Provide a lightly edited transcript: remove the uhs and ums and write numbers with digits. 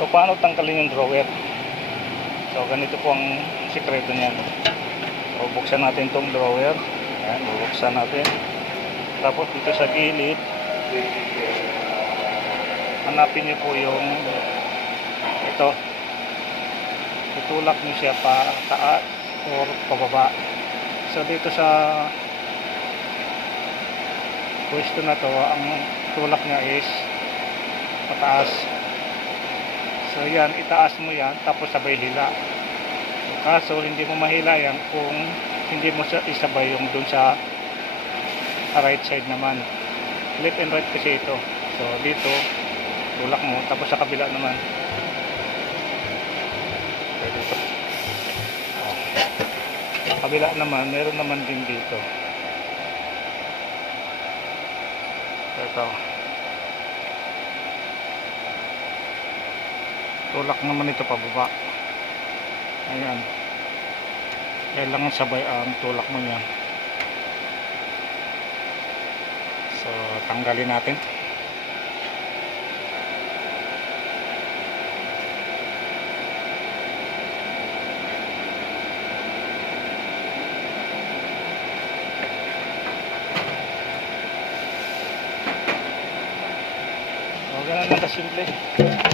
So paano tanggalin yung drawer? So ganito po ang sikreto niyan. So buksan natin tong drawer. Ayan, bubuksan natin. Tapos dito sa gilid, hanapin niyo po yung ito. Itulak niyo siya pa taas or pababa. So dito sa pwesto na to, ang tulak niya is pataas. So yan, itaas mo yan tapos sabay hila. Kaso hindi mo mahila yan kung hindi mo isabay yung dun sa right side naman. Left and right kasi ito. So dito tulak mo tapos sa kabila naman. So dito. Kabila naman, meron naman din dito. So ito. Tulak naman ito pababa. Ayan. Kailangan sabay ang tulak mo niyan. So tanggalin natin. So ganun lang kasimple.